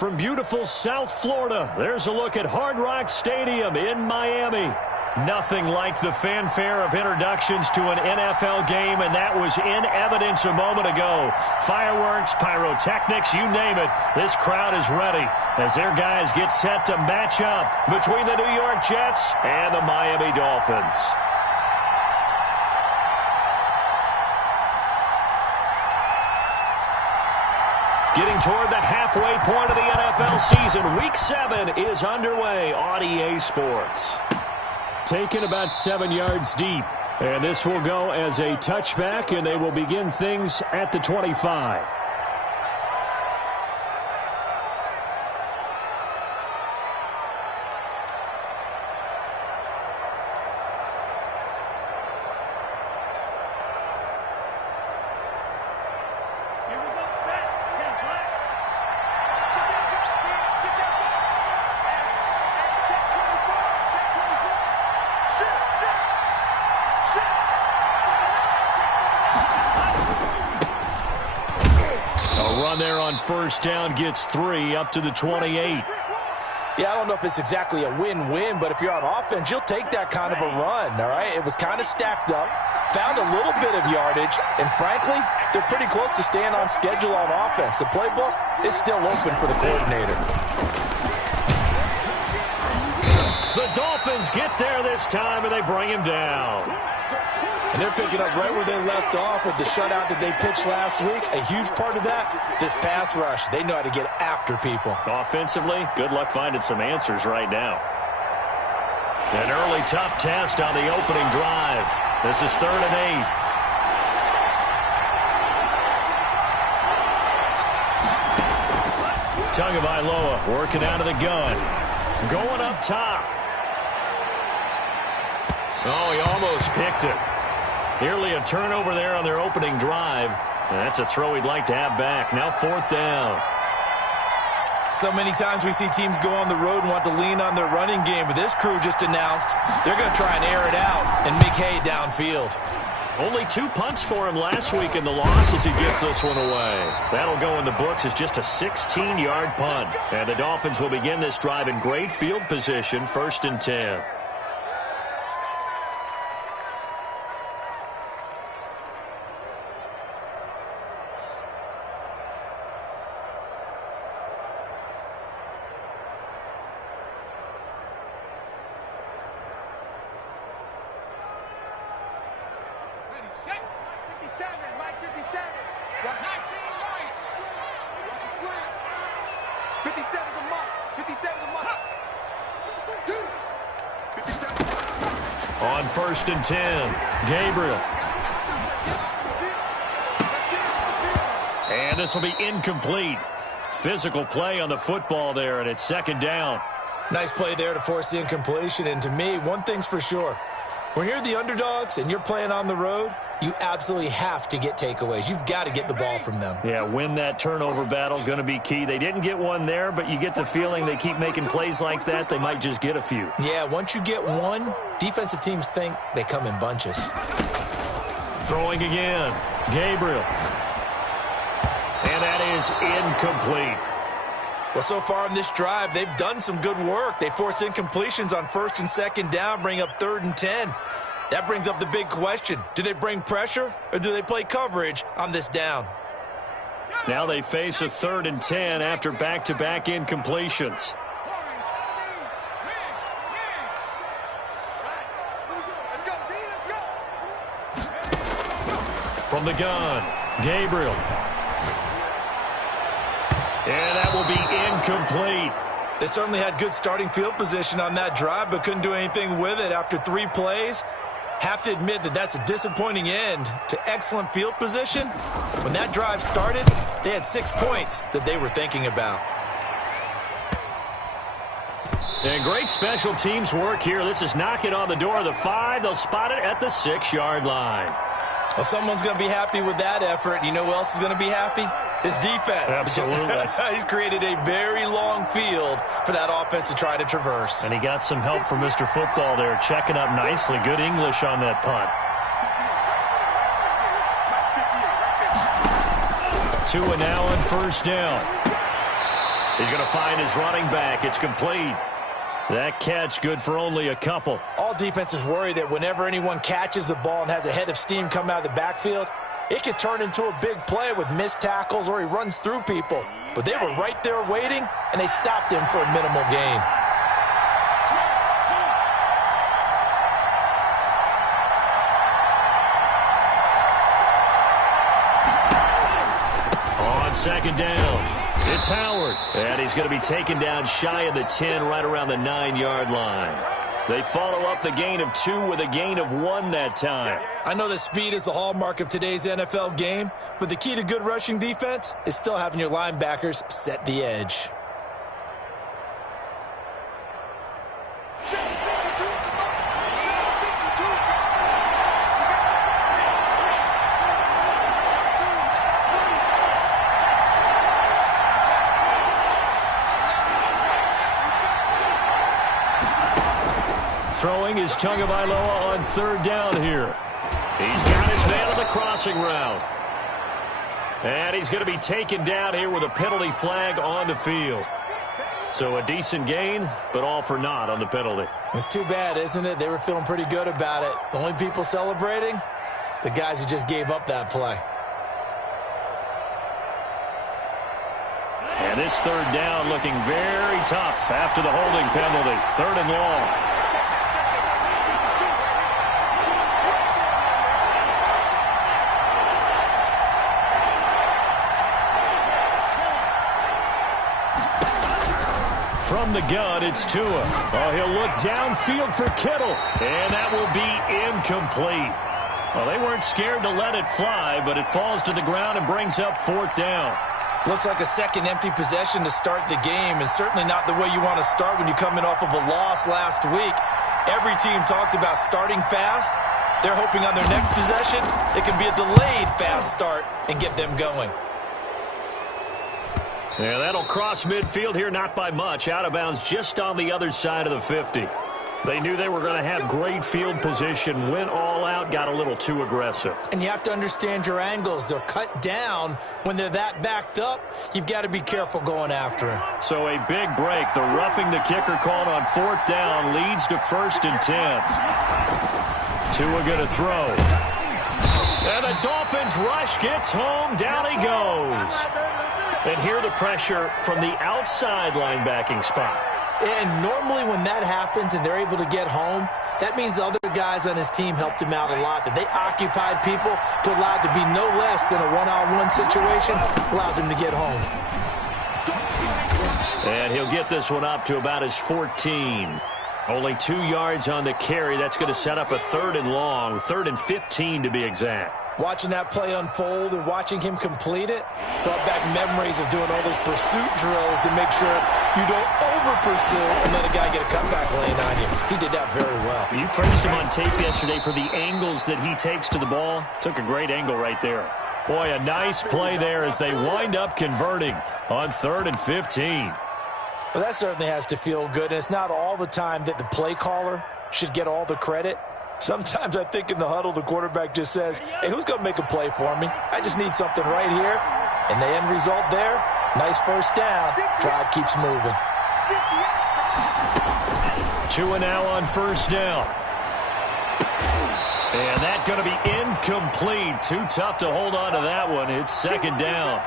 from beautiful South Florida. There's a look at Hard Rock Stadium in Miami. Nothing like the fanfare of introductions to an NFL game, and that was in evidence a moment ago. Fireworks, pyrotechnics, you name it. This crowd is ready as their guys get set to match up between the New York Jets and the Miami Dolphins. Getting toward the halfway point of the NFL season, Week 7 is underway on EA Sports. Taken about 7 yards deep. And this will go as a touchback, and they will begin things at the 25. First down gets 3 up to the 28. Yeah, I don't know if it's exactly a win-win, but if you're on offense, you'll take that kind of a run, all right? It was kind of stacked up, found a little bit of yardage, and frankly, they're pretty close to staying on schedule on offense. The playbook is still open for the coordinator. The Dolphins get there this time, and they bring him down. And they're picking up right where they left off with the shutout that they pitched last week. A huge part of that, this pass rush. They know how to get after people. Offensively, good luck finding some answers right now. An early tough test on the opening drive. This is 3rd and 8. Tagovailoa working out of the gun. Going up top. Oh, he almost picked it. Nearly a turnover there on their opening drive. And that's a throw he'd like to have back. Now 4th down. So many times we see teams go on the road and want to lean on their running game, but this crew just announced they're going to try and air it out and make hay downfield. Only 2 punts for him last week in the loss as he gets this one away. That'll go in the books as just a 16-yard punt. And the Dolphins will begin this drive in great field position, 1st and 10. On 1st and 10, Gabriel. And this will be incomplete. Physical play on the football there, and it's 2nd down. Nice play there to force the incompletion. And to me, one thing's for sure. When you're the underdogs and you're playing on the road, you absolutely have to get takeaways. You've got to get the ball from them. Yeah, win that turnover battle, going to be key. They didn't get one there, but you get the feeling they keep making plays like that, they might just get a few. Yeah, once you get one, defensive teams think they come in bunches. Throwing again, Gabriel. And that is incomplete. Well, so far in this drive, they've done some good work. They force incompletions on 1st and 2nd down, bring up 3rd and 10. That brings up the big question. Do they bring pressure or do they play coverage on this down? Now they face a 3rd and 10 after back-to-back incompletions. From the gun, Gabriel. And that will be incomplete. They certainly had good starting field position on that drive, but couldn't do anything with it after 3 plays. Have to admit that that's a disappointing end to excellent field position. When that drive started, they had 6 points that they were thinking about. And great special teams work here. This is knocking on the door of the 5. They'll spot it at the 6-yard line. Well, someone's going to be happy with that effort. You know who else is going to be happy? His defense. Absolutely. He's created a very long field for that offense to try to traverse. And he got some help from Mr. Football there, checking up nicely. Good English on that punt. 2 and now on 1st down. He's going to find his running back. It's complete. That catch good for only a couple. All defenses worry that whenever anyone catches the ball and has a head of steam come out of the backfield, it can turn into a big play with missed tackles or he runs through people. But they were right there waiting, and they stopped him for a minimal gain. On second down, it's Howard. And he's going to be taken down shy of the 10, right around the 9-yard line. They follow up the gain of 2 with a gain of 1 that time. I know that speed is the hallmark of today's NFL game, but the key to good rushing defense is still having your linebackers set the edge. Throwing is Tagovailoa on third down here. He's got his man on the crossing route. And he's going to be taken down here with a penalty flag on the field. So a decent gain, but all for naught on the penalty. It's too bad, isn't it? They were feeling pretty good about it. The only people celebrating, the guys who just gave up that play. And this third down looking very tough after the holding penalty. 3rd and long. From the gun, it's Tua. Oh, he'll look downfield for Kittle. And that will be incomplete. Well, they weren't scared to let it fly, but it falls to the ground and brings up 4th down. Looks like a second empty possession to start the game, and certainly not the way you want to start when you're coming off of a loss last week. Every team talks about starting fast. They're hoping on their next possession it can be a delayed fast start and get them going. Yeah, that'll cross midfield here, not by much. Out of bounds just on the other side of the 50. They knew they were going to have great field position, went all out, got a little too aggressive. And you have to understand your angles. They're cut down. When they're that backed up, you've got to be careful going after him. So a big break. The roughing the kicker called on 4th down leads to 1st and 10. Tua going to throw. And the Dolphins rush gets home. Down he goes. And here the pressure from the outside linebacking spot. And normally when that happens and they're able to get home, that means the other guys on his team helped him out a lot. That they occupied people to allow it to be no less than a one-on-one situation allows him to get home. And he'll get this one up to about his 14. Only 2 yards on the carry. That's going to set up a 3rd and long, 3rd and 15 to be exact. Watching that play unfold and watching him complete it brought back memories of doing all those pursuit drills to make sure you don't over-pursue and let a guy get a cutback lane on you. He did that very well. You praised him on tape yesterday for the angles that he takes to the ball. Took a great angle right there. Boy, a nice play there as they wind up converting on 3rd and 15. Well, that certainly has to feel good, and it's not all the time that the play caller should get all the credit. Sometimes I think in the huddle, the quarterback just says, hey, who's going to make a play for me? I just need something right here. And the end result there, nice 1st down. Drive keeps moving. Tua now on 1st down. And that's going to be incomplete. Too tough to hold on to that one. It's 2nd down.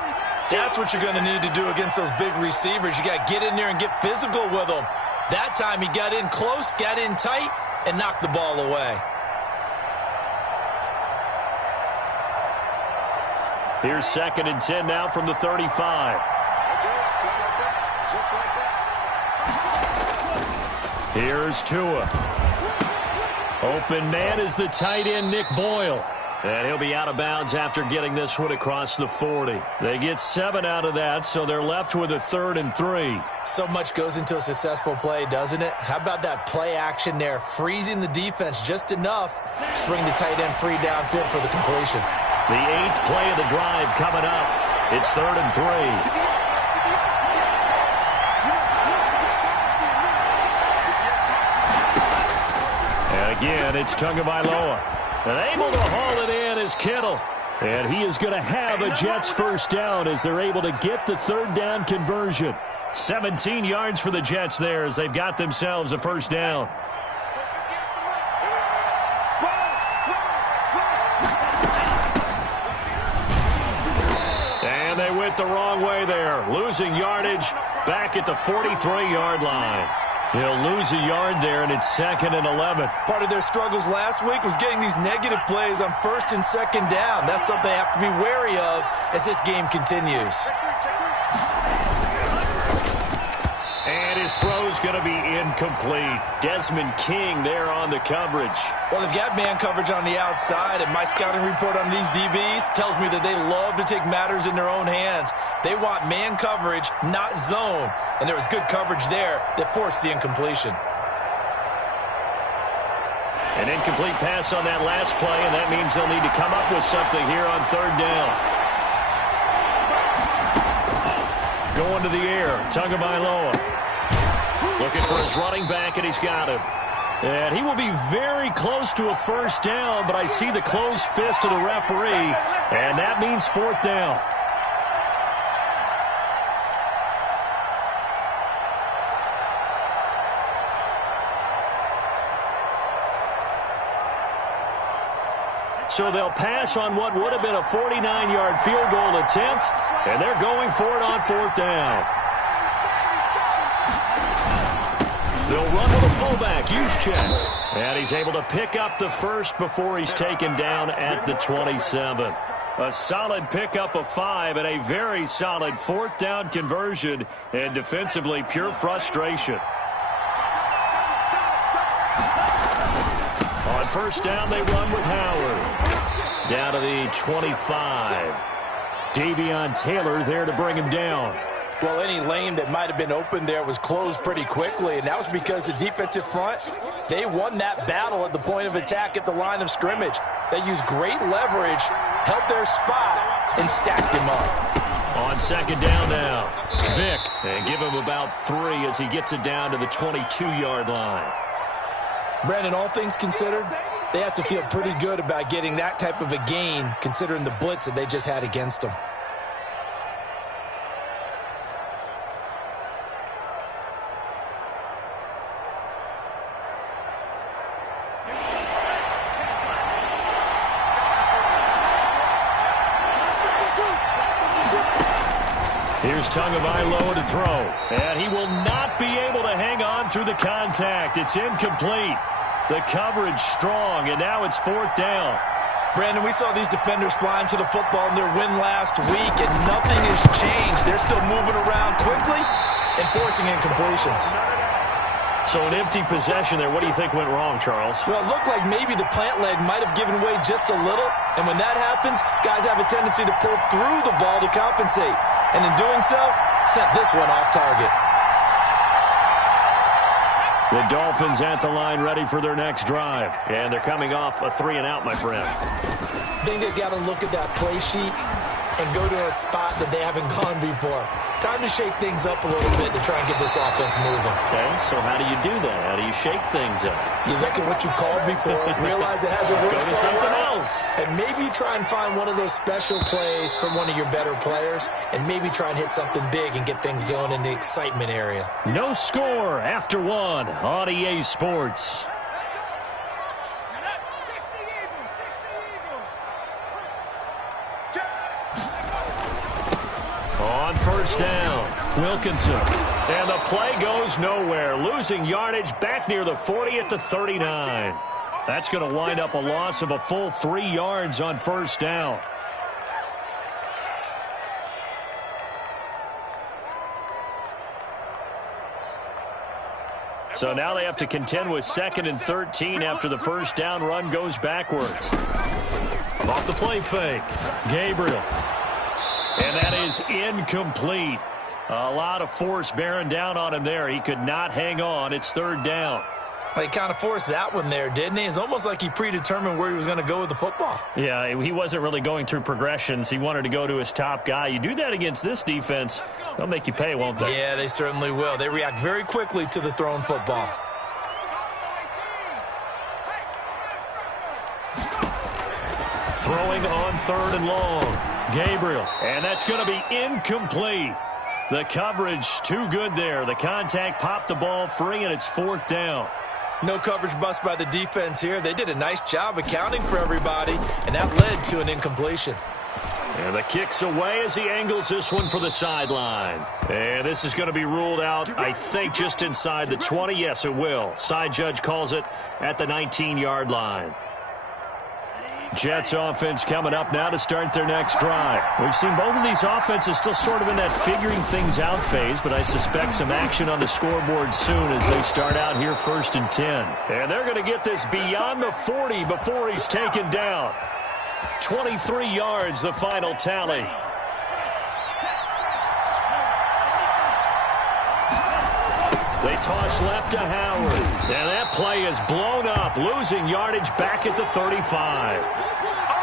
That's what you're going to need to do against those big receivers. You got to get in there and get physical with them. That time he got in close, got in tight, and knocked the ball away. Here's 2nd and 10 now from the 35. Just like that. Here's Tua. Open man is the tight end, Nick Boyle. And he'll be out of bounds after getting this one across the 40. They get 7 out of that, so they're left with a 3rd and 3. So much goes into a successful play, doesn't it? How about that play action there, freezing the defense just enough to bring the tight end free downfield for the completion. The 8th play of the drive coming up. It's 3rd and 3. And again, it's Tagovailoa. And able to haul it in is Kittle. And he is going to have a Jets 1st down as they're able to get the 3rd down conversion. 17 yards for the Jets there as they've got themselves a first down. And they went the wrong way there, losing yardage back at the 43-yard line. He'll lose a yard there, and it's 2nd and 11. Part of their struggles last week was getting these negative plays on 1st and 2nd down. That's something they have to be wary of as this game continues. And his throw's going to be incomplete. Desmond King there on the coverage. Well, they've got man coverage on the outside, and my scouting report on these DBs tells me that they love to take matters in their own hands. They want man coverage, not zone. And there was good coverage there that forced the incompletion. An incomplete pass on that last play, and that means they'll need to come up with something here on 3rd down. Going to the air, Tagovailoa. Looking for his running back, and he's got him. And he will be very close to a first down, but I see the closed fist of the referee, and that means 4th down. So they'll pass on what would have been a 49-yard field goal attempt, and they're going for it on 4th down. They'll run with a fullback, Juszczyk. And he's able to pick up the first before he's taken down at the 27. A solid pickup of 5 and a very solid 4th down conversion, and defensively pure frustration. On 1st down, they run with Howard. Down to the 25. Davion Taylor there to bring him down. Well, any lane that might have been open there was closed pretty quickly, and that was because the defensive front, they won that battle at the point of attack at the line of scrimmage. They used great leverage, held their spot, and stacked him up. On 2nd down now, Vick, and give him about 3 as he gets it down to the 22-yard line. Brandon, all things considered, they have to feel pretty good about getting that type of a gain, considering the blitz that they just had against them. Here's Tagovailoa to throw, and he will not be able to hang on through the contact. It's incomplete. The coverage strong, and now it's 4th down. Brandon, we saw these defenders flying to the football in their win last week, and nothing has changed. They're still moving around quickly and forcing incompletions. So an empty possession there. What do you think went wrong, Charles? Well, it looked like maybe the plant leg might have given way just a little, and when that happens, guys have a tendency to pull through the ball to compensate. And in doing so, sent this one off target. The Dolphins at the line ready for their next drive. And they're coming off a 3-and-out, my friend. I think they've got to look at that play sheet and go to a spot that they haven't gone before. Time to shake things up a little bit to try and get this offense moving. Okay, so how do you do that? How do you shake things up? You look at what you called before, realize it hasn't worked. Go to something else. And maybe try and find one of those special plays from one of your better players, and maybe try and hit something big and get things going in the excitement area. No score after 1 on EA Sports. On 1st down, Wilkinson. And the play goes nowhere. Losing yardage back near the 40 at the 39. That's going to wind up a loss of a full 3 yards on 1st down. So now they have to contend with 2nd and 13 after the 1st down run goes backwards. Off the play fake. Gabriel. And that is incomplete. A lot of force bearing down on him there. He could not hang on. It's 3rd down. He kind of forced that one there, didn't he? It's almost like he predetermined where he was going to go with the football. Yeah, he wasn't really going through progressions. He wanted to go to his top guy. You do that against this defense, they'll make you pay, won't they? Yeah, they certainly will. They react very quickly to the thrown football. Throwing on 3rd and long. Gabriel. And that's going to be incomplete. The coverage too good there. The contact popped the ball free, and it's 4th down. No coverage bust by the defense here. They did a nice job accounting for everybody, and that led to an incompletion. And the kick's away as he angles this one for the sideline. And this is going to be ruled out, I think, just inside the 20. Yes, it will. Side judge calls it at the 19-yard line. Jets offense coming up now to start their next drive. We've seen both of these offenses still sort of in that figuring things out phase, but I suspect some action on the scoreboard soon as they start out here 1st and 10. And they're going to get this beyond the 40 before he's taken down. 23 yards, the final tally. They toss left to Howard. And that play is blown up, losing yardage back at the 35.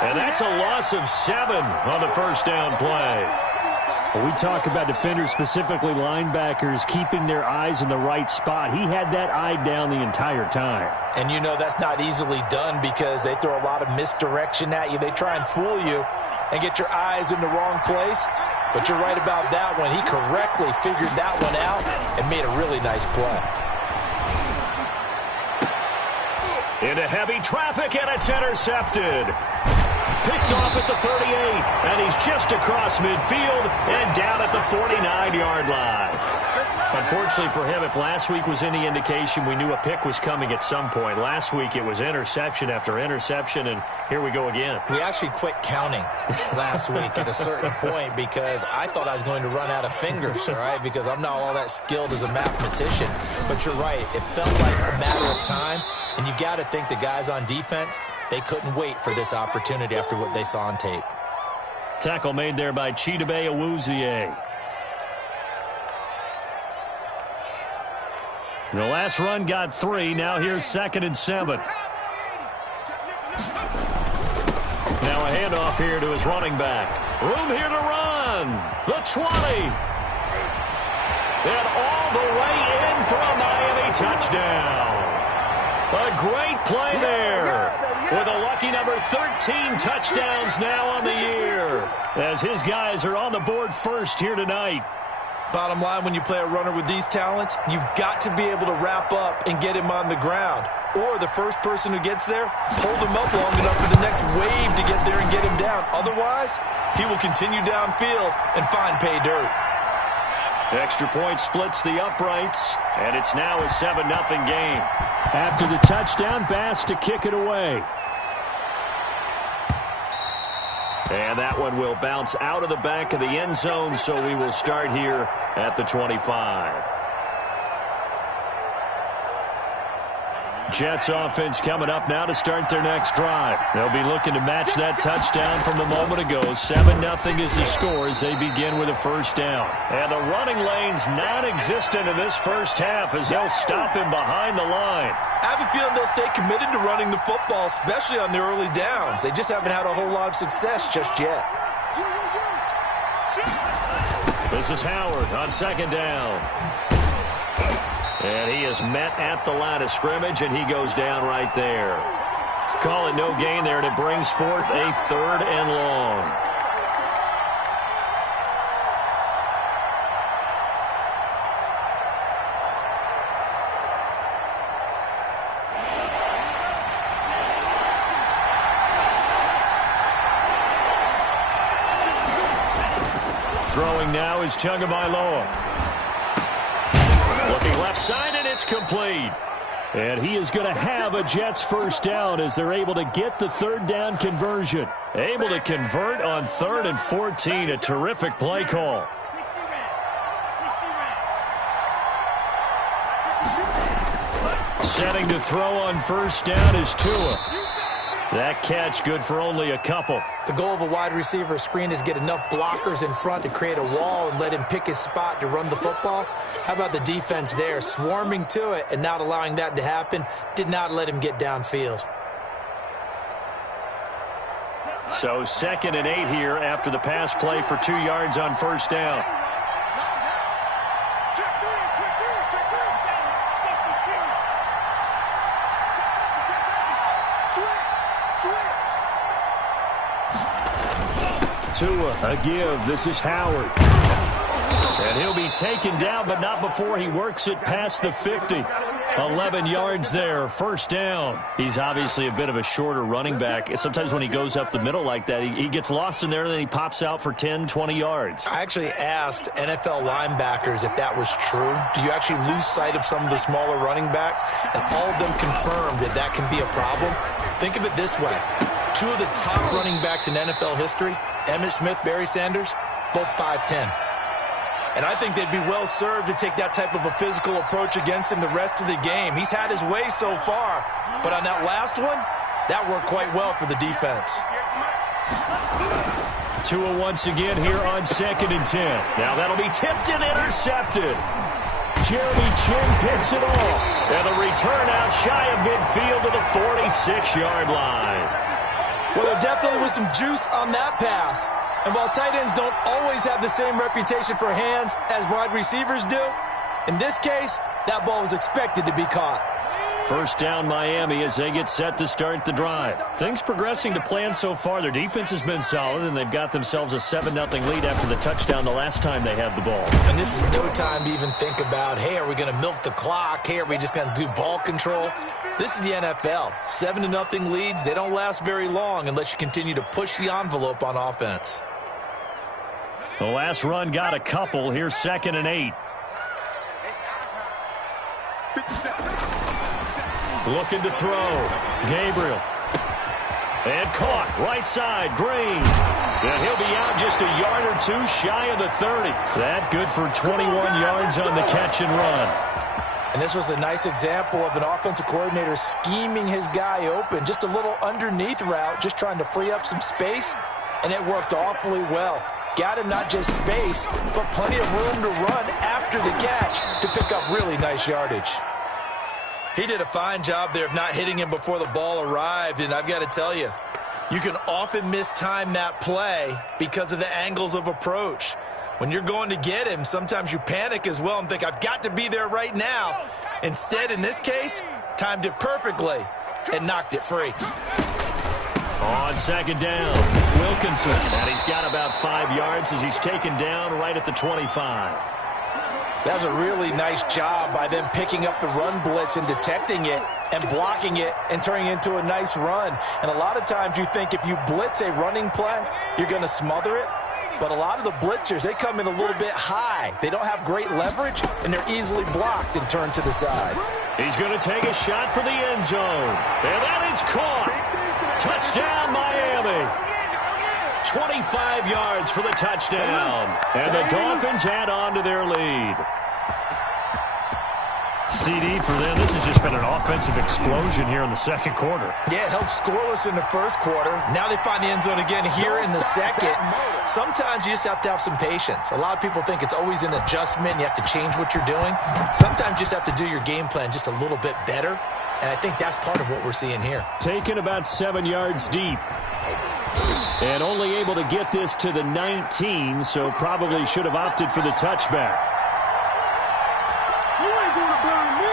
And that's a loss of 7 on the first down play. Well, we talk about defenders, specifically linebackers, keeping their eyes in the right spot. He had that eye down the entire time. And you know that's not easily done because they throw a lot of misdirection at you. They try and fool you and get your eyes in the wrong place. But you're right about that one. He correctly figured that one out and made a really nice play. Into heavy traffic, and it's intercepted. Picked off at the 38, and he's just across midfield and down at the 49-yard line. Unfortunately for him, if last week was any indication, we knew a pick was coming at some point. Last week it was interception after interception, and here we go again. We actually quit counting last week at a certain point because I thought I was going to run out of fingers, all right, because I'm not all that skilled as a mathematician. But you're right. It felt like a matter of time, and you got to think the guys on defense, they couldn't wait for this opportunity after what they saw on tape. Tackle made there by Chidobe Awuzie. The last run got 3. Now here's 2nd and 7. Now a handoff here to his running back. Room here to run. The 20. And all the way in for a Miami touchdown. A great play there. With a lucky number 13 touchdowns now on the year. As his guys are on the board first here tonight. Bottom line, when you play a runner with these talents, you've got to be able to wrap up and get him on the ground. Or the first person who gets there, hold him up long enough for the next wave to get there and get him down. Otherwise, he will continue downfield and find pay dirt. Extra point splits the uprights, and it's now a 7-0 game. After the touchdown, Bass to kick it away. And that one will bounce out of the back of the end zone, so we will start here at the 25. Jets offense coming up now to start their next drive. They'll be looking to match that touchdown from a moment ago. 7-0 is the score as they begin with a first down. And the running lane's non-existent in this first half as they'll stop him behind the line. I have a feeling they'll stay committed to running the football, especially on the early downs. They just haven't had a whole lot of success just yet. This is Howard on 2nd down. And he is met at the line of scrimmage, and he goes down right there. Call it no gain there, and it brings forth a 3rd and long. Throwing now is Tagovailoa. Looking left side, and it's complete. And he is going to have a Jets first down as they're able to get the 3rd down conversion. Able to convert on 3rd and 14. A terrific play call. Setting to throw on first down is Tua. That catch good for only a couple. The goal of a wide receiver screen is get enough blockers in front to create a wall and let him pick his spot to run the football. How about the defense there, swarming to it and not allowing that to happen? Did not let him get downfield. So 2nd and 8 here after the pass play for 2 yards on first down. Tua, a give. This is Howard. And he'll taken down, but not before he works it past the 50. 11 yards there, first down. He's obviously a bit of a shorter running back. Sometimes when he goes up the middle like that, he gets lost in there, and then he pops out for 10, 20 yards. I actually asked NFL linebackers if that was true. Do you actually lose sight of some of the smaller running backs? And all of them confirmed that that can be a problem. Think of it this way. Two of the top running backs in NFL history, Emmitt Smith, Barry Sanders, both 5'10". And I think they'd be well served to take that type of a physical approach against him the rest of the game. He's had his way so far, but on that last one, that worked quite well for the defense. Tua once again here on 2nd and 10. Now that'll be tipped and intercepted. Jeremy Chinn picks it off. And the return out shy of midfield to the 46-yard line. Well, there definitely was some juice on that pass. And while tight ends don't always have the same reputation for hands as wide receivers do, in this case, that ball was expected to be caught. First down Miami as they get set to start the drive. Things progressing to plan so far. Their defense has been solid, and they've got themselves a 7-0 lead after the touchdown the last time they had the ball. And this is no time to even think about, hey, are we going to milk the clock? Hey, are we just going to do ball control? This is the NFL. 7-0 leads, they don't last very long unless you continue to push the envelope on offense. The last run got a couple. Here's 2nd and 8. Looking to throw. Gabriel. And caught. Right side. Green. And he'll be out just a yard or two shy of the 30. That good for 21 yards on the catch and run. And this was a nice example of an offensive coordinator scheming his guy open. Just a little underneath route, just trying to free up some space. And it worked awfully well. Got him not just space, but plenty of room to run after the catch to pick up really nice yardage. He did a fine job there of not hitting him before the ball arrived, and I've got to tell you, you can often mistime that play because of the angles of approach. When you're going to get him, sometimes you panic as well and think, I've got to be there right now. Instead, in this case, timed it perfectly and knocked it free. On 2nd down, Wilkinson. And he's got about 5 yards as he's taken down right at the 25. That was a really nice job by them picking up the run blitz and detecting it and blocking it and turning it into a nice run. And a lot of times you think if you blitz a running play, you're going to smother it. But a lot of the blitzers, they come in a little bit high. They don't have great leverage, and they're easily blocked and turned to the side. He's going to take a shot for the end zone. And that is caught. Touchdown, Miami. 25 yards for the touchdown. And the Dolphins add on to their lead. CD for them. This has just been an offensive explosion here in the second quarter. Yeah, it held scoreless in the first quarter. Now they find the end zone again here in the second. Sometimes you just have to have some patience. A lot of people think it's always an adjustment. You have to change what you're doing. Sometimes you just have to do your game plan just a little bit better. And I think that's part of what we're seeing here. Taken about 7 yards deep. And only able to get this to the 19, so probably should have opted for the touchback. You ain't gonna burn me.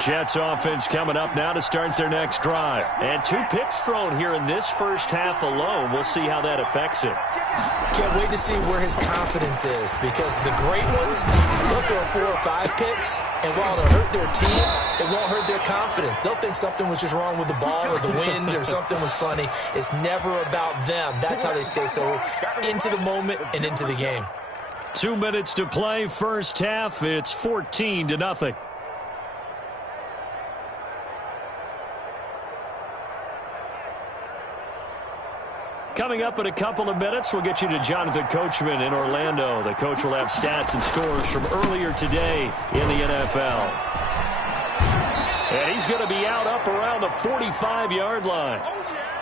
Jets offense coming up now to start their next drive. And 2 picks thrown here in this first half alone. We'll see how that affects it. Can't wait to see where his confidence is, because the great ones, they'll throw 4 or 5 picks, and while it'll hurt their team, it won't hurt their confidence. They'll think something was just wrong with the ball or the wind or something was funny. It's never about them. That's how they stay so into the moment and into the game. 2 minutes to play, first half. It's 14-0. Coming up in a couple of minutes, we'll get you to Jonathan Coachman in Orlando. The coach will have stats and scores from earlier today in the NFL. And he's going to be out up around the 45-yard line.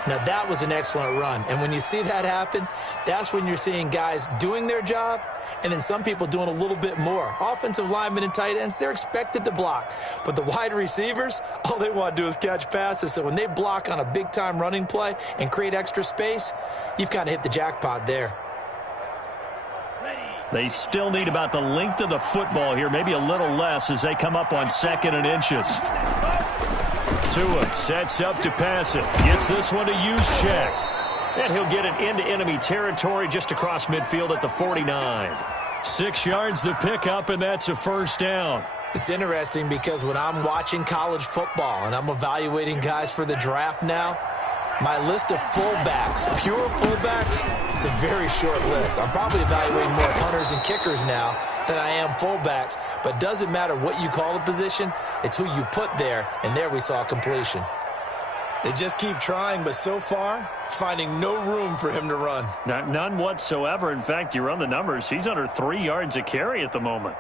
Now, that was an excellent run. And when you see that happen, that's when you're seeing guys doing their job and then some people doing a little bit more. Offensive linemen and tight ends, they're expected to block. But the wide receivers, all they want to do is catch passes. So when they block on a big-time running play and create extra space, you've kind of hit the jackpot there. They still need about the length of the football here, maybe a little less as they come up on 2nd and inches. Tua sets up to pass it. Gets this one to Juszczyk. And he'll get it into enemy territory just across midfield at the 49. 6 yards the pickup, and that's a first down. It's interesting because when I'm watching college football and I'm evaluating guys for the draft now, my list of fullbacks, pure fullbacks, it's a very short list. I'm probably evaluating more punters and kickers now than I am fullbacks, but it doesn't matter what you call the position, it's who you put there, and there we saw completion. They just keep trying, but so far, finding no room for him to run. None whatsoever. In fact, you run the numbers, he's under 3 yards a carry at the moment.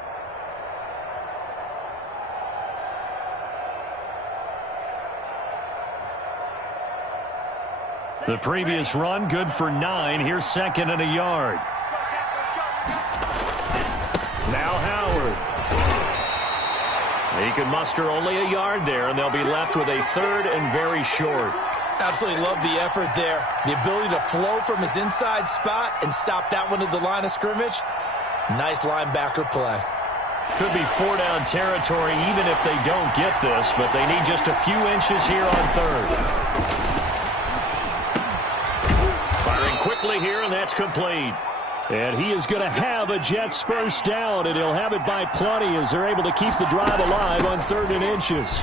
The previous run, good for 9. Here's 2nd and a yard. Now Howard. He can muster only a yard there, and they'll be left with a 3rd and very short. Absolutely love the effort there. The ability to flow from his inside spot and stop that one at the line of scrimmage. Nice linebacker play. Could be 4-down territory even if they don't get this, but they need just a few inches here on 3rd. Firing quickly here, and that's complete. And he is going to have a Jets first down, and he'll have it by plenty as they're able to keep the drive alive on 3rd and inches.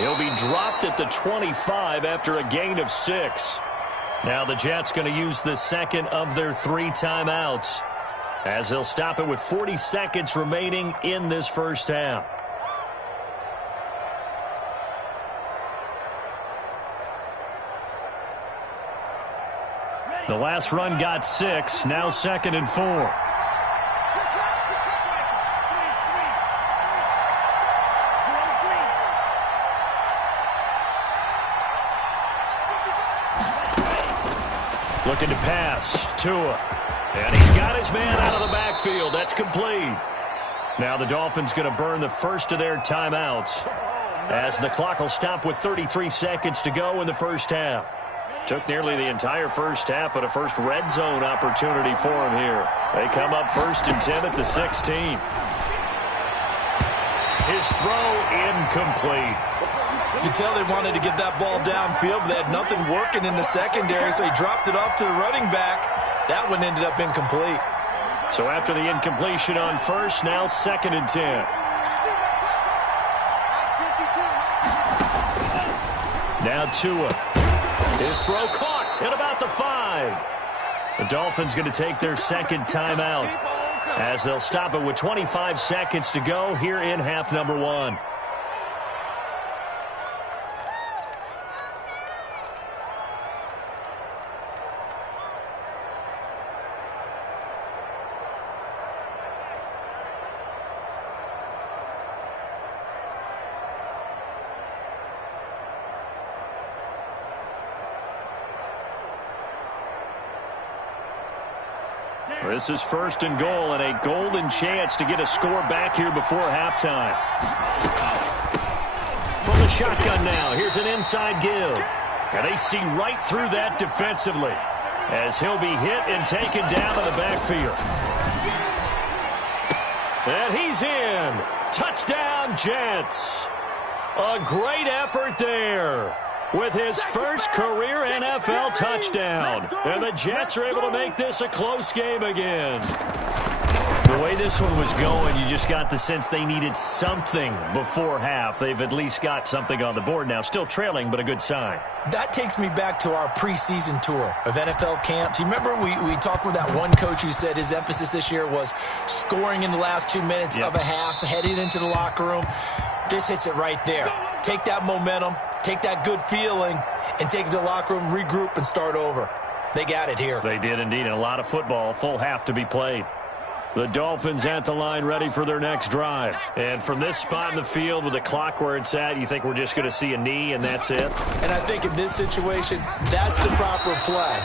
He'll be dropped at the 25 after a gain of 6. Now the Jets going to use the 2nd of their 3 timeouts as they'll stop it with 40 seconds remaining in this first half. The last run got 6, now 2nd and 4. Looking to pass, Tua. And he's got his man out of the backfield. That's complete. Now the Dolphins going to burn the first of their timeouts as the clock will stop with 33 seconds to go in the first half. Took nearly the entire first half, but a first red zone opportunity for him here. They come up 1st and 10 at the 16. His throw incomplete. You can tell they wanted to get that ball downfield, but they had nothing working in the secondary, so he dropped it off to the running back. That one ended up incomplete. So after the incompletion on 1st, now 2nd and 10. Now Tua. His throw caught at about the 5. The Dolphins going to take their 2nd timeout as they'll stop it with 25 seconds to go here in half number 1. This is 1st and goal and a golden chance to get a score back here before halftime. From the shotgun now, here's an inside give. And they see right through that defensively as he'll be hit and taken down in the backfield. And he's in. Touchdown, Jets. A great effort there with his first career NFL touchdown. And the Jets are able to make this a close game again. The way this one was going, you just got the sense they needed something before half. They've at least got something on the board now. Still trailing, but a good sign. That takes me back to our preseason tour of NFL camps. You remember we talked with that one coach who said his emphasis this year was scoring in the last 2 minutes of a half, heading into the locker room. This hits it right there. Take that momentum, take that good feeling, and take it to the locker room, regroup, and start over. They got it here. They did indeed. And a lot of football, full half to be played. The Dolphins at the line ready for their next drive. And from this spot in the field with the clock where it's at, you think we're just going to see a knee and that's it? And I think in this situation, that's the proper play.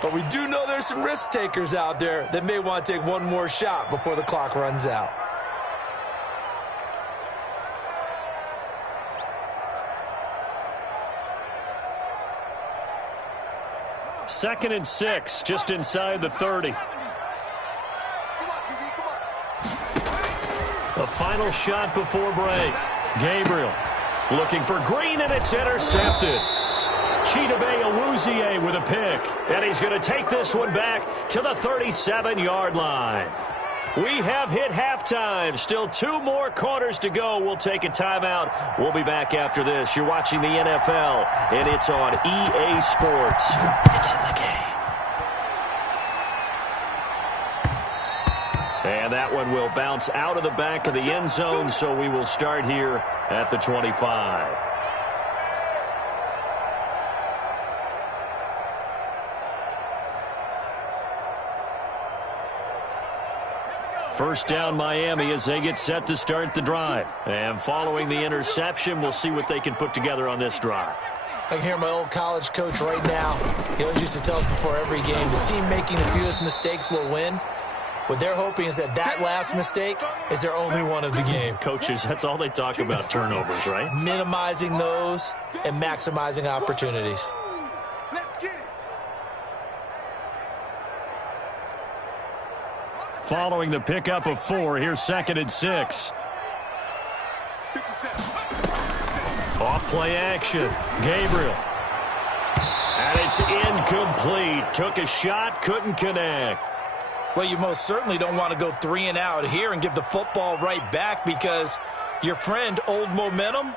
But we do know there's some risk takers out there that may want to take one more shot before the clock runs out. Second and 6, just inside the 30. The final shot before break. Gabriel Looking for Green, and it's intercepted. Chidobe Awuzie with a pick. And he's going to take this one back to the 37-yard line. We have hit halftime. Still 2 more quarters to go. We'll take a timeout. We'll be back after this. You're watching the NFL, and it's on EA Sports. It's in the game. And that one will bounce out of the back of the end zone, so we will start here at the 25. First down, Miami, as they get set to start the drive. And following the interception, we'll see what they can put together on this drive. I can hear my old college coach right now. He always used to tell us before every game, the team making the fewest mistakes will win. What they're hoping is that last mistake is their only one of the game. Coaches, that's all they talk about, turnovers, right? Minimizing those and maximizing opportunities. Let's get it. Following the pickup of 4, here's 2nd and 6. 57. Off play action. Gabriel. And it's incomplete. Took a shot, couldn't connect. Well, you most certainly don't want to go 3 and out here and give the football right back, because your friend, Old Momentum,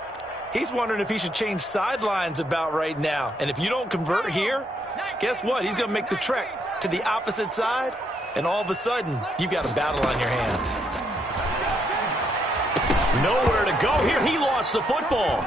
he's wondering if he should change sidelines about right now. And if you don't convert here, guess what? He's going to make the trek to the opposite side, and all of a sudden, you've got a battle on your hands. Nowhere to go here. He lost the football.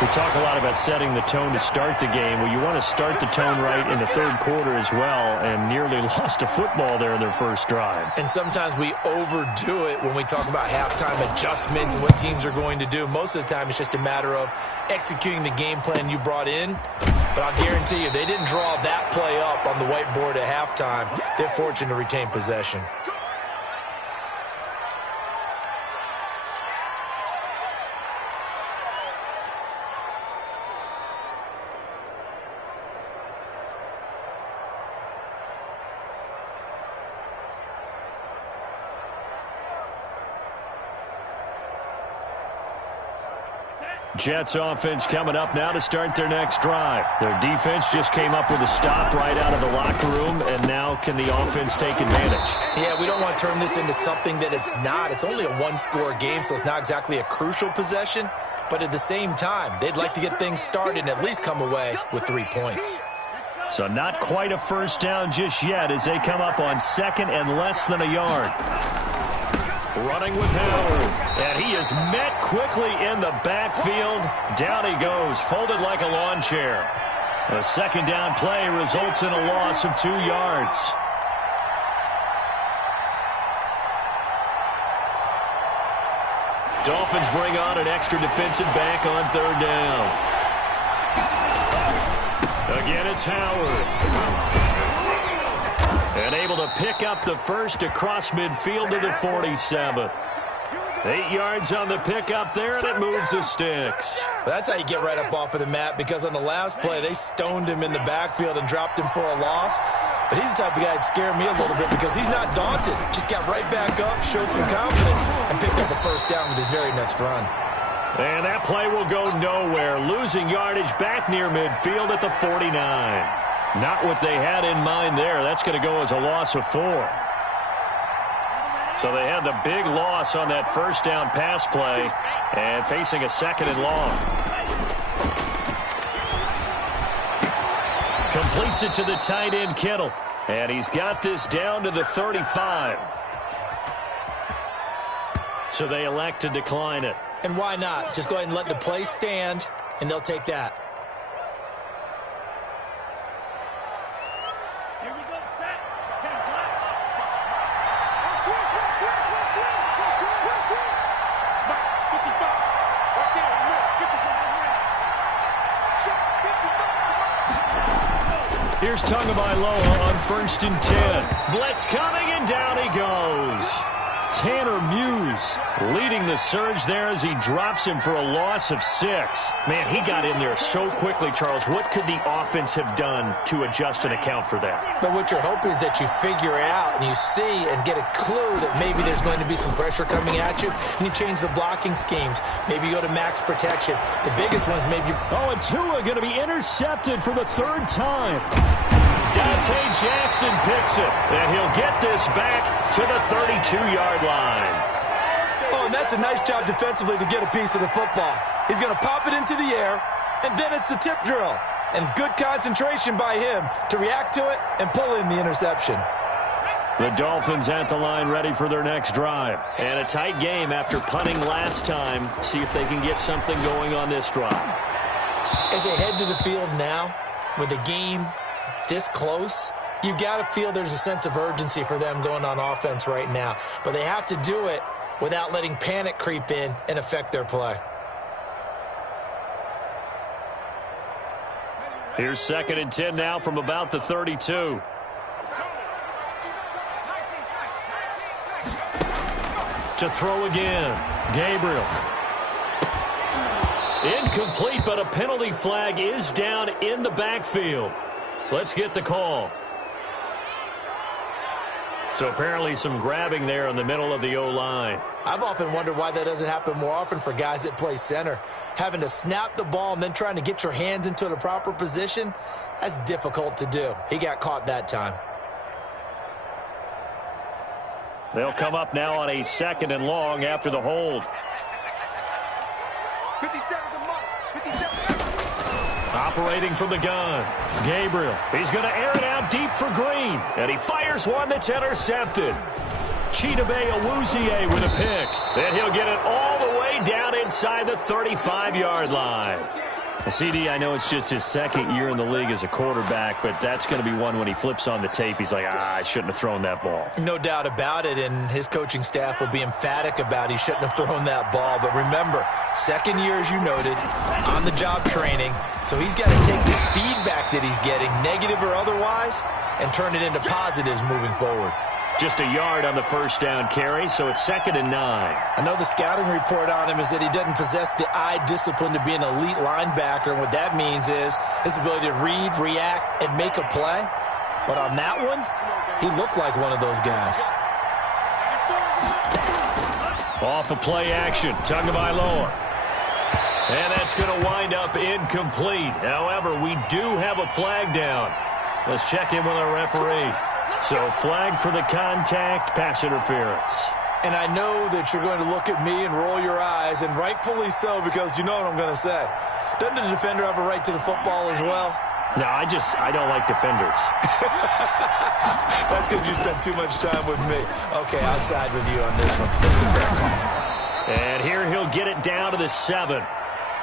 We talk a lot about setting the tone to start the game. Well, you want to start the tone right in the 3rd quarter as well, and nearly lost a football there in their first drive. And sometimes we overdo it when we talk about halftime adjustments and what teams are going to do. Most of the time, it's just a matter of executing the game plan you brought in. But I'll guarantee you, they didn't draw that play up on the whiteboard at halftime. They're fortunate to retain possession. Jets offense coming up now to start their next drive. Their defense just came up with a stop right out of the locker room, and now can the offense take advantage? Yeah, we don't want to turn this into something that it's not. It's only a 1-score game, so it's not exactly a crucial possession. But at the same time, they'd like to get things started and at least come away with 3 points. So not quite a first down just yet as they come up on 2nd and less than a yard. Running with Howard, and he is met quickly in the backfield. Down he goes, folded like a lawn chair. A 2nd down play results in a loss of 2 yards. Dolphins bring on an extra defensive back on 3rd down. Again, it's Howard. And able to pick up the first across midfield to the 47. 8 yards on the pickup there, and it moves the sticks. That's how you get right up off of the mat, because on the last play, they stoned him in the backfield and dropped him for a loss. But he's the type of guy that scared me a little bit, because he's not daunted. Just got right back up, showed some confidence, and picked up a first down with his very next run. And that play will go nowhere. Losing yardage back near midfield at the 49. Not what they had in mind there. That's going to go as a loss of 4. So they had the big loss on that first down pass play and facing a 2nd and long. Completes it to the tight end, Kittle. And he's got this down to the 35. So they elect to decline it. And why not? Just go ahead and let the play stand, and they'll take that. Here's Tagovailoa on 1st and 10. Blitz coming, and down he goes. Tanner Muse leading the surge there as he drops him for a loss of 6. Man, he got in there so quickly, Charles. What could the offense have done to adjust and account for that? But what you're hoping is that you figure it out and you see and get a clue that maybe there's going to be some pressure coming at you, and you change the blocking schemes. Maybe you go to max protection. The biggest one's maybe... Oh, and Tua going to be intercepted for the 3rd time. Dante Jackson picks it, and he'll get this back to the 32-yard line. Oh, and that's a nice job defensively to get a piece of the football. He's going to pop it into the air, and then it's the tip drill. And good concentration by him to react to it and pull in the interception. The Dolphins at the line ready for their next drive. And a tight game after punting last time. See if they can get something going on this drive. As they head to the field now, with the game this close, you got to feel there's a sense of urgency for them going on offense right now. But they have to do it without letting panic creep in and affect their play. Here's 2nd and 10 now from about the 32. To throw again. Gabriel. Incomplete, but a penalty flag is down in the backfield. Let's get the call. So apparently some grabbing there in the middle of the O-line. I've often wondered why that doesn't happen more often for guys that play center. Having to snap the ball and then trying to get your hands into the proper position, that's difficult to do. He got caught that time. They'll come up now on a 2nd and long after the hold. 57 the mark. 57. Operating from the gun. Gabriel. He's going to air it out deep for Green. And he fires one that's intercepted. Chidobe Awuzie with a pick. Then he'll get it all the way down inside the 35-yard line. CD, I know it's just his 2nd year in the league as a quarterback, but that's going to be one when he flips on the tape. He's like, I shouldn't have thrown that ball. No doubt about it, and his coaching staff will be emphatic about he shouldn't have thrown that ball. But remember, 2nd year, as you noted, on-the-job training. So he's got to take this feedback that he's getting, negative or otherwise, and turn it into positives moving forward. Just a yard on the 1st down carry, so it's 2nd and 9. I know the scouting report on him is that he doesn't possess the eye discipline to be an elite linebacker, and what that means is his ability to read, react, and make a play. But on that one, he looked like one of those guys. Off of play action, Tagovailoa. And that's going to wind up incomplete. However, we do have a flag down. Let's check in with our referee. So flag for the contact, pass interference. And I know that you're going to look at me and roll your eyes, and rightfully so, because you know what I'm going to say. Doesn't the defender have a right to the football as well? No, I don't like defenders. That's because you spent too much time with me. Okay, I'll side with you on this one. That's the fair call. And here he'll get it down to the 7.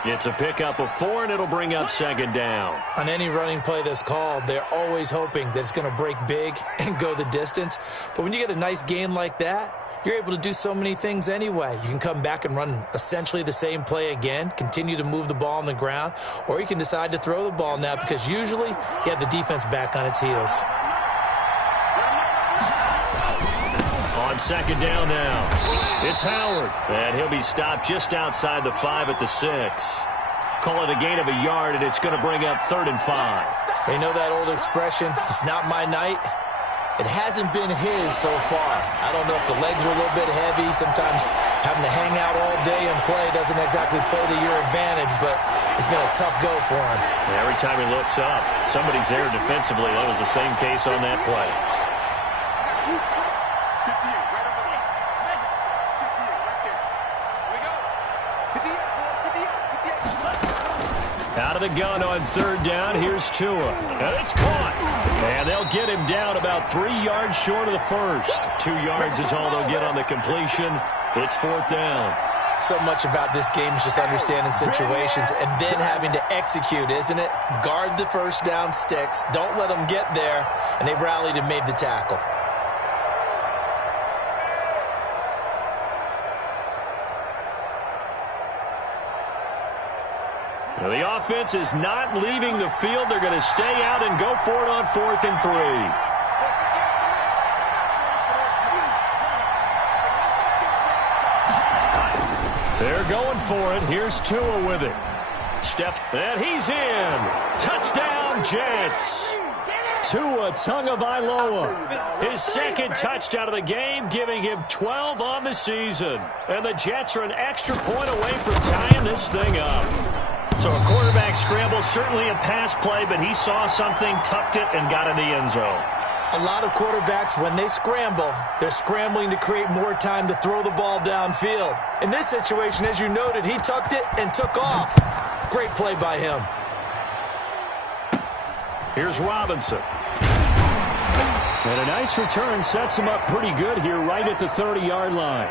It's a pickup of 4, and it'll bring up 2nd down. On any running play that's called, they're always hoping that it's going to break big and go the distance. But when you get a nice game like that, you're able to do so many things anyway. You can come back and run essentially the same play again, continue to move the ball on the ground, or you can decide to throw the ball now because usually you have the defense back on its heels. On 2nd down now. It's Howard, and he'll be stopped just outside the 5 at the 6. Call it a gain of a yard, and it's going to bring up 3rd and 5. They know that old expression, it's not my night. It hasn't been his so far. I don't know if the legs are a little bit heavy. Sometimes having to hang out all day and play doesn't exactly play to your advantage, but it's been a tough go for him. Every time he looks up, somebody's there defensively. That was the same case on that play. Out of the gun on 3rd down, here's Tua. And it's caught. And they'll get him down about 3 yards short of the 1st. 2 yards is all they'll get on the completion. It's 4th down. So much about this game is just understanding situations and then having to execute, isn't it? Guard the 1st down sticks. Don't let them get there. And they rallied and made the tackle. Now, the offense is not leaving the field. They're going to stay out and go for it on 4th and 3. they're going for it. Here's Tua with it. Step, and he's in. Touchdown, Jets. Tua Tagovailoa. His second touchdown of the game, giving him 12 on the season. And the Jets are an extra point away from tying this thing up. So a quarterback scramble, certainly a pass play, but he saw something, tucked it, and got in the end zone. A lot of quarterbacks, when they scramble, they're scrambling to create more time to throw the ball downfield. In this situation, as you noted, he tucked it and took off. Great play by him. Here's Robinson. And a nice return sets him up pretty good here right at the 30-yard line.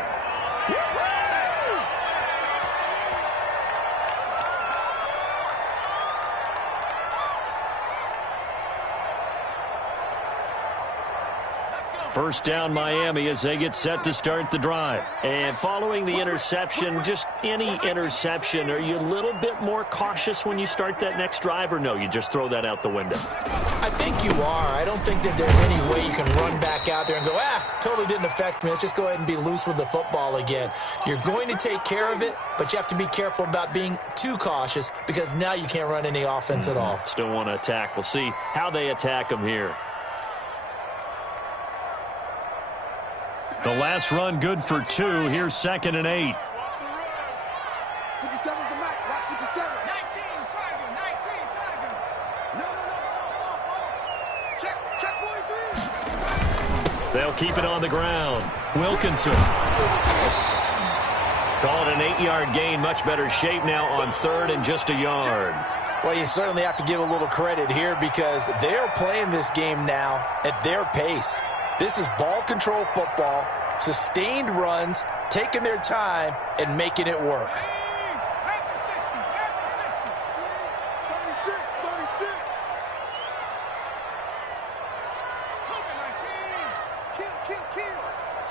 First down, Miami, as they get set to start the drive. And following the interception, just any interception, are you a little bit more cautious when you start that next drive, or no, you just throw that out the window? I think you are. I don't think that there's any way you can run back out there and go, totally didn't affect me. Let's just go ahead and be loose with the football again. You're going to take care of it, but you have to be careful about being too cautious because now you can't run any offense at all. Still want to attack. We'll see how they attack them here. The last run good for 2. Here's 2nd and 8. 57's the Mac. Watch 57. 19, Tiger. 19, Tiger. No. Check 43. They'll keep it on the ground. Wilkinson. Call it an 8-yard gain. Much better shape now on 3rd and just a yard. Well, you certainly have to give a little credit here because they're playing this game now at their pace. This is ball control football, sustained runs, taking their time, and making it work. 36. Kill.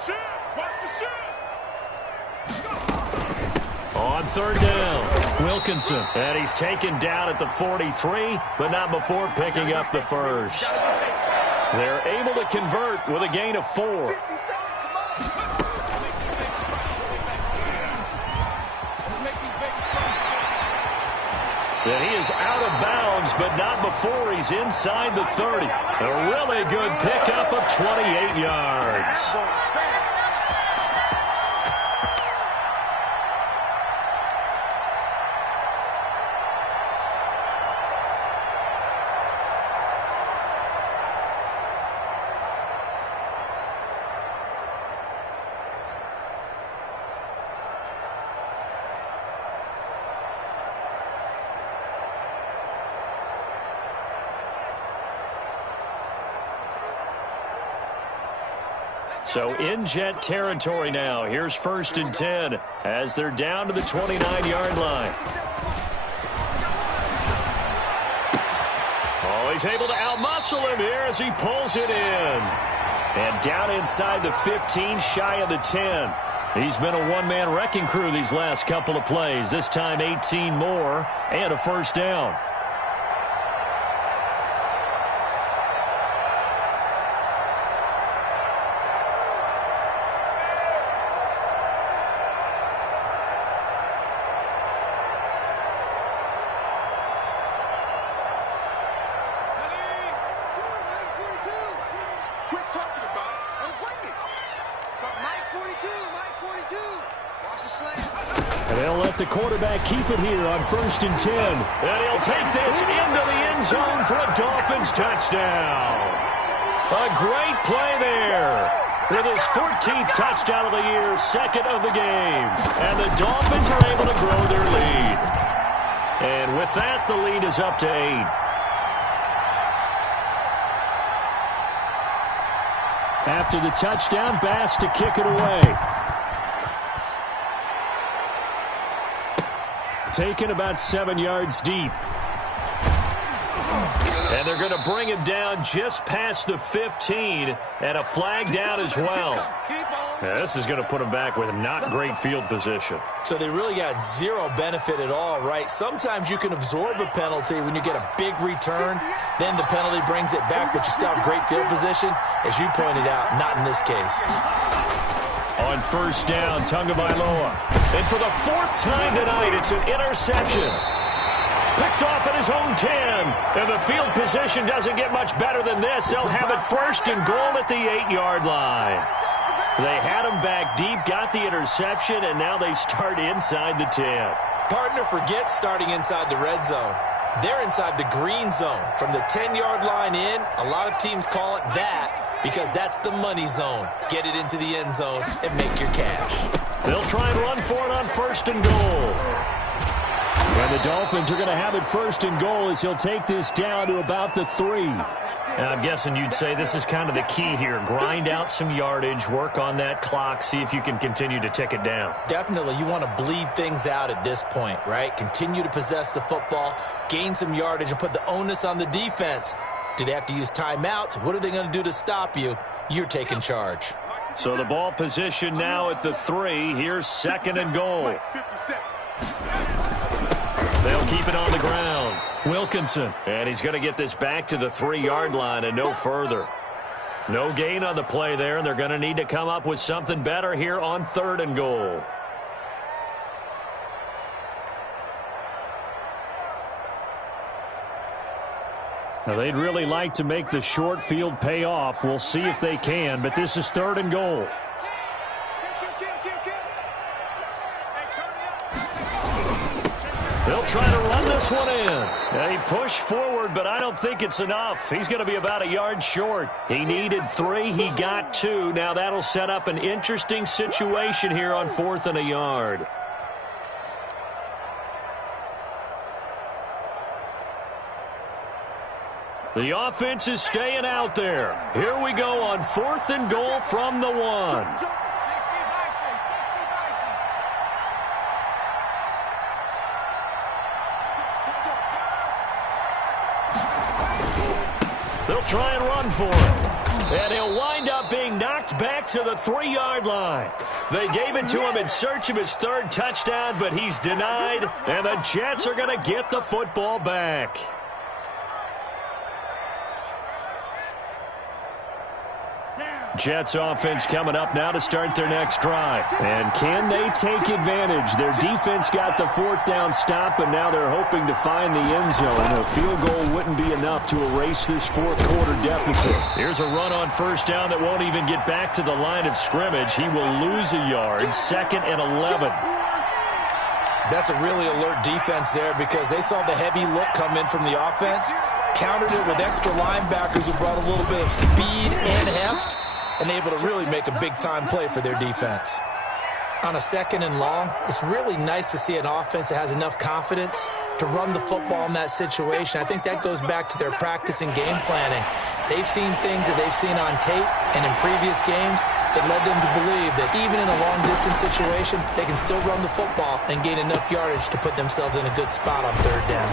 Shit. Watch the shit. On 3rd down, Wilkinson. And he's taken down at the 43, but not before picking up the first. They're able to convert with a gain of 4. And he is out of bounds, but not before he's inside the 30. A really good pickup of 28 yards. So in Jet territory now. Here's 1st and 10 as they're down to the 29-yard line. Oh, he's able to outmuscle him here as he pulls it in. And down inside the 15, shy of the 10. He's been a one-man wrecking crew these last couple of plays. This time 18 more and a first down. The quarterback keep it here on 1st and 10. And he'll take this into the end zone for a Dolphins touchdown. A great play there. With his 14th touchdown of the year, 2nd of the game. And the Dolphins are able to grow their lead. And with that, the lead is up to 8. After the touchdown, Bass to kick it away. Taken about 7 yards deep. And they're going to bring him down just past the 15, and a flag down as well. Yeah, this is going to put him back with not great field position. So they really got zero benefit at all, right? Sometimes you can absorb a penalty when you get a big return, then the penalty brings it back, but you still have great field position. As you pointed out, not in this case. On first down, Tagovailoa. And for the fourth time tonight, it's an interception. Picked off at his own 10. And the field position doesn't get much better than this. They'll have it first and goal at the 8-yard line. They had him back deep, got the interception, and now they start inside the 10. Partner, forget starting inside the red zone. They're inside the green zone. From the 10-yard line in, a lot of teams call it that because that's the money zone. Get it into the end zone and make your cash. They'll try and run for it on first and goal. And the Dolphins are going to have it first and goal as he'll take this down to about the 3. Now, I'm guessing you'd say this is kind of the key here. Grind out some yardage, work on that clock, see if you can continue to tick it down. Definitely, you want to bleed things out at this point, right? Continue to possess the football, gain some yardage, and put the onus on the defense. Do they have to use timeouts? What are they going to do to stop you? You're taking charge. So the ball position now at the 3. Here's second and goal. They'll keep it on the ground. Wilkinson. And he's going to get this back to the 3-yard line and no further. No gain on the play there, and they're going to need to come up with something better here on third and goal. Now, they'd really like to make the short field pay off. We'll see if they can, but this is third and goal. They'll try to run this one in. They push forward, but I don't think it's enough. He's going to be about a yard short. He needed 3. He got 2. Now that'll set up an interesting situation here on 4th and a yard. The offense is staying out there. Here we go on 4th and goal from the 1. They'll try and run for it. And he'll wind up being knocked back to the 3-yard line. They gave it to him in search of his 3rd touchdown, but he's denied. And the Jets are going to get the football back. Jets offense coming up now to start their next drive. And can they take advantage? Their defense got the 4th down stop, and now they're hoping to find the end zone. A field goal wouldn't be enough to erase this 4th quarter deficit. Here's a run on first down that won't even get back to the line of scrimmage. He will lose a yard. 2nd and 11. That's a really alert defense there because they saw the heavy look come in from the offense, countered it with extra linebackers who brought a little bit of speed and heft, and able to really make a big-time play for their defense. On a 2nd and long, it's really nice to see an offense that has enough confidence to run the football in that situation. I think that goes back to their practice and game planning. They've seen things that they've seen on tape and in previous games that led them to believe that even in a long-distance situation, they can still run the football and gain enough yardage to put themselves in a good spot on 3rd down.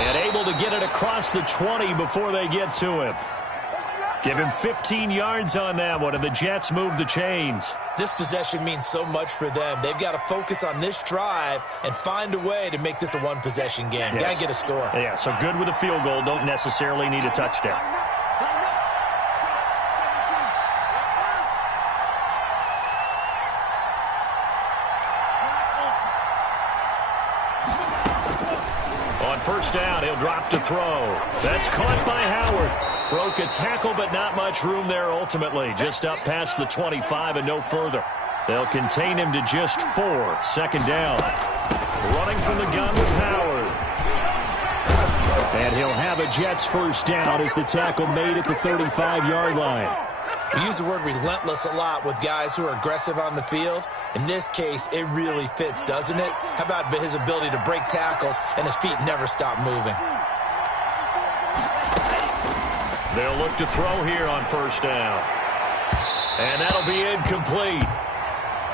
And able to get it across the 20 before they get to him. Give him 15 yards on that one, and the Jets move the chains. This possession means so much for them. They've got to focus on this drive and find a way to make this a one-possession game. Yes. Got to get a score. Yeah, so good with a field goal. Don't necessarily need a touchdown. On first down, he'll drop to throw. That's caught by Howard. Broke a tackle, but not much room there ultimately. Just up past the 25 and no further. They'll contain him to just 4. 2nd down. Running from the gun with Howard. And he'll have a Jets first down as the tackle made at the 35-yard line. We use the word relentless a lot with guys who are aggressive on the field. In this case, it really fits, doesn't it? How about his ability to break tackles and his feet never stop moving? They'll look to throw here on first down. And that'll be incomplete.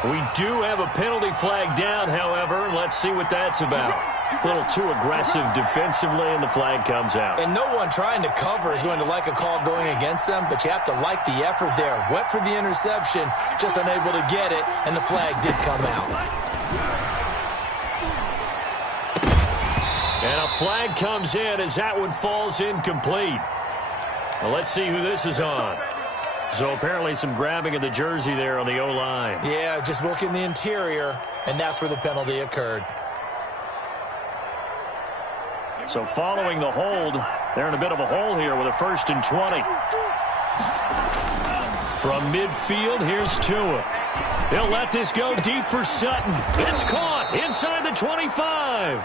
We do have a penalty flag down, however. Let's see what that's about. A little too aggressive defensively, and the flag comes out. And no one trying to cover is going to like a call going against them, but you have to like the effort there. Went for the interception, just unable to get it, and the flag did come out. And a flag comes in as that one falls incomplete. Well, let's see who this is on. So apparently some grabbing of the jersey there on the O-line. Yeah, just look in the interior, and that's where the penalty occurred. So following the hold, they're in a bit of a hole here with a 1st and 20. From midfield, here's Tua. He'll let this go deep for Sutton. It's caught inside the 25.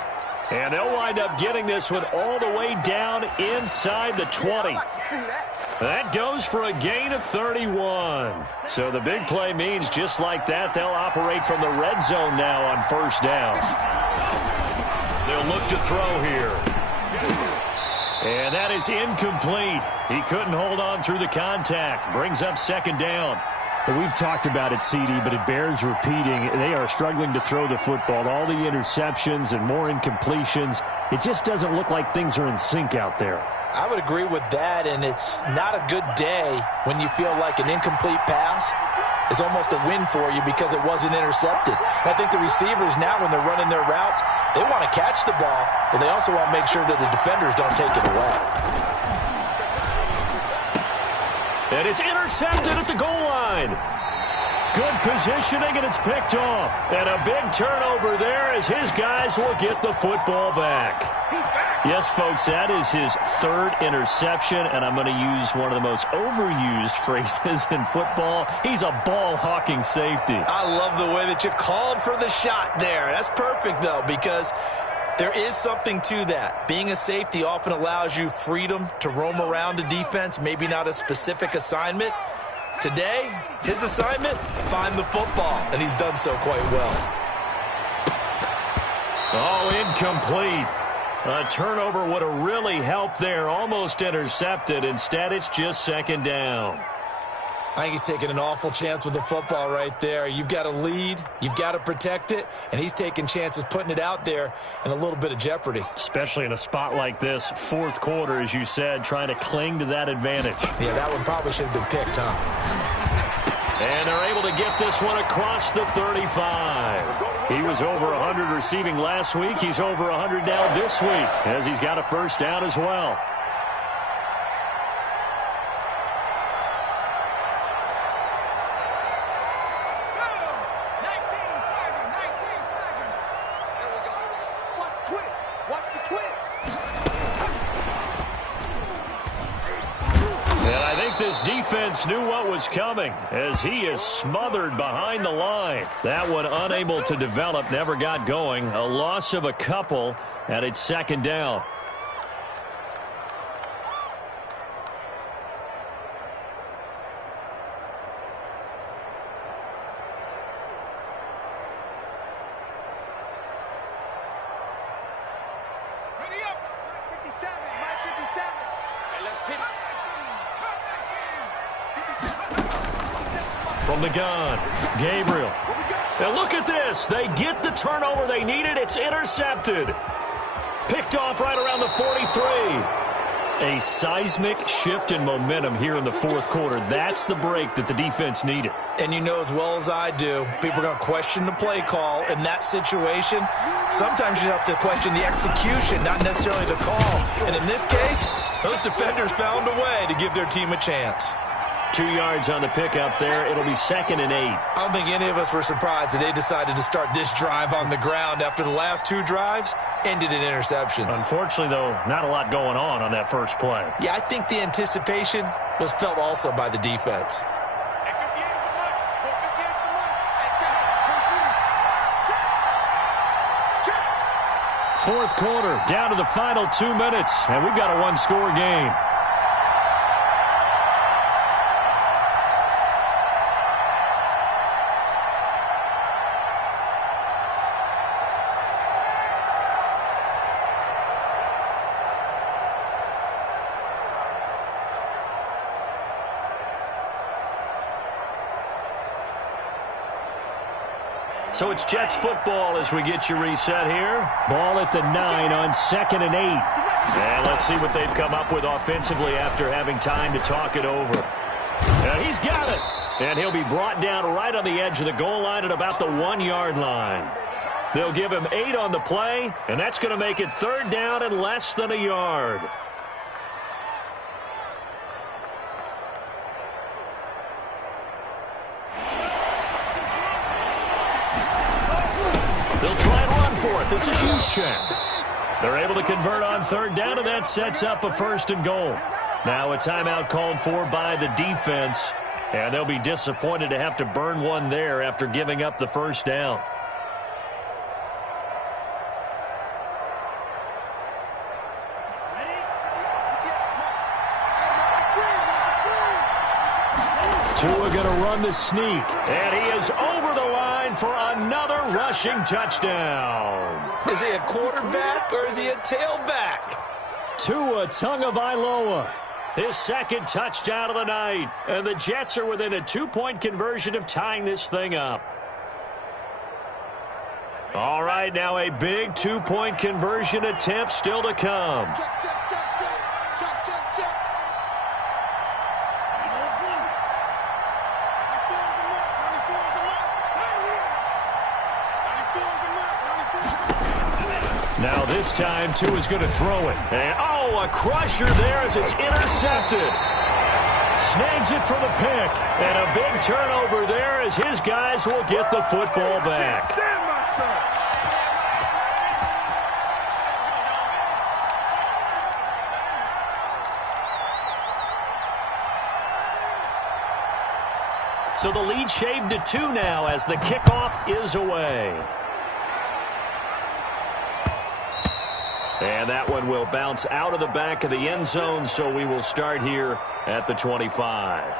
And they'll wind up getting this one all the way down inside the 20. That goes for a gain of 31. So the big play means just like that, they'll operate from the red zone now on 1st down. They'll look to throw here. And that is incomplete. He couldn't hold on through the contact. Brings up 2nd down. Well, we've talked about it, CD, but it bears repeating. They are struggling to throw the football. All the interceptions and more incompletions. It just doesn't look like things are in sync out there. I would agree with that, and it's not a good day when you feel like an incomplete pass is almost a win for you because it wasn't intercepted. And I think the receivers now, when they're running their routes, they want to catch the ball, but they also want to make sure that the defenders don't take it away. And it's intercepted at the goal line. Good positioning, and it's picked off. And a big turnover there as his guys will get the football back. Yes, folks, that is his 3rd interception, and I'm going to use one of the most overused phrases in football. He's a ball-hawking safety. I love the way that you called for the shot there. That's perfect, though, because there is something to that. Being a safety often allows you freedom to roam around a defense, maybe not a specific assignment. Today, his assignment, find the football, and he's done so quite well. Oh, incomplete. A turnover would have really helped there. Almost intercepted. Instead, it's just 2nd down. I think he's taking an awful chance with the football right there. You've got to lead. You've got to protect it. And he's taking chances putting it out there in a little bit of jeopardy. Especially in a spot like this, 4th quarter, as you said, trying to cling to that advantage. Yeah, that one probably should have been picked, huh? And they're able to get this one across the 35. He was over 100 receiving last week. He's over 100 now this week as he's got a 1st down as well. This defense knew what was coming as he is smothered behind the line. That one unable to develop, never got going. A loss of a couple, and it's 2nd down. Ready up. 57. 57. Hey, let's pick. From the gun, Gabriel. Now look at this. They get the turnover they needed. It's intercepted. Picked off right around the 43. A seismic shift in momentum here in the 4th quarter. That's the break that the defense needed. And you know as well as I do, people are going to question the play call in that situation. Sometimes you have to question the execution, not necessarily the call. And in this case, those defenders found a way to give their team a chance. 2 yards on the pickup there. It'll be 2nd and 8. I don't think any of us were surprised that they decided to start this drive on the ground after the last 2 drives ended in interceptions. Unfortunately, though, not a lot going on that first play. Yeah, I think the anticipation was felt also by the defense. Fourth quarter, down to the final 2 minutes, and we've got a 1-score game. So it's Jets football as we get you reset here. Ball at the 9 on 2nd and 8. And let's see what they've come up with offensively after having time to talk it over. He's got it. And he'll be brought down right on the edge of the goal line at about the 1-yard line. They'll give him 8 on the play, and that's going to make it 3rd down and less than a yard. They'll try and run for it. This is Juszczyk. They're able to convert on third down, and that sets up a 1st and goal. Now a timeout called for by the defense, and they'll be disappointed to have to burn one there after giving up the 1st down. Tua going to run the sneak. And he is over the line for another rushing touchdown. Is he a quarterback or is he a tailback? Tua Tagovailoa, his 2nd touchdown of the night. And the Jets are within a 2-point conversion of tying this thing up. All right, now a big 2-point conversion attempt still to come. Check, check, check, check. Check, check, check. Now this time, Tua's going to throw it. And, oh, a crusher there as it's intercepted. Snags it for the pick. And a big turnover there as his guys will get the football back. So the lead shaved to 2 now as the kickoff is away. And that one will bounce out of the back of the end zone, so we will start here at the 25.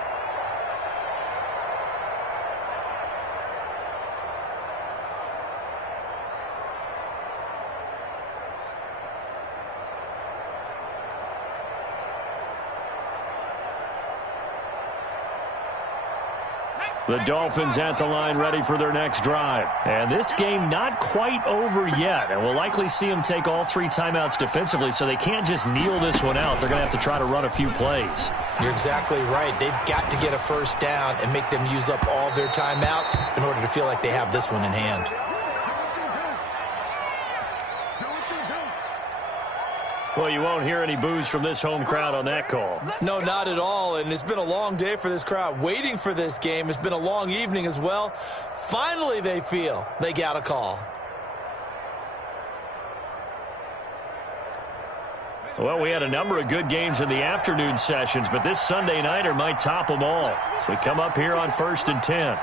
The Dolphins at the line ready for their next drive. And this game not quite over yet. And we'll likely see them take all 3 timeouts defensively, so they can't just kneel this one out. They're going to have to try to run a few plays. You're exactly right. They've got to get a 1st down and make them use up all their timeouts in order to feel like they have this one in hand. Well, you won't hear any boos from this home crowd on that call. No, not at all. And it's been a long day for this crowd waiting for this game. It's been a long evening as well. Finally, they feel they got a call. Well, we had a number of good games in the afternoon sessions, but this Sunday nighter might top them all. So we come up here on 1st and 10.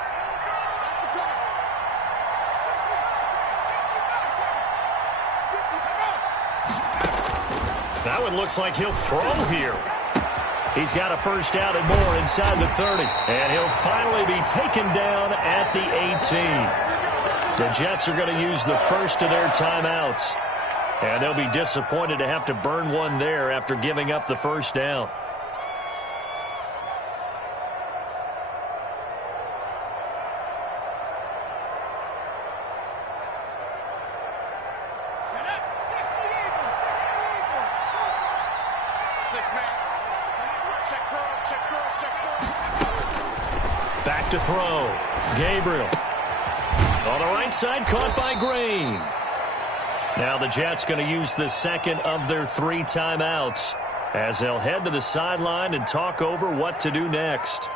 That one looks like he'll throw here. He's got a 1st down and more inside the 30. And he'll finally be taken down at the 18. The Jets are going to use the 1st of their timeouts. And they'll be disappointed to have to burn one there after giving up the 1st down. Back to throw. Gabriel. On the right side, caught by Green. Now the Jets going to use the 2nd of their 3 timeouts as they'll head to the sideline and talk over what to do next.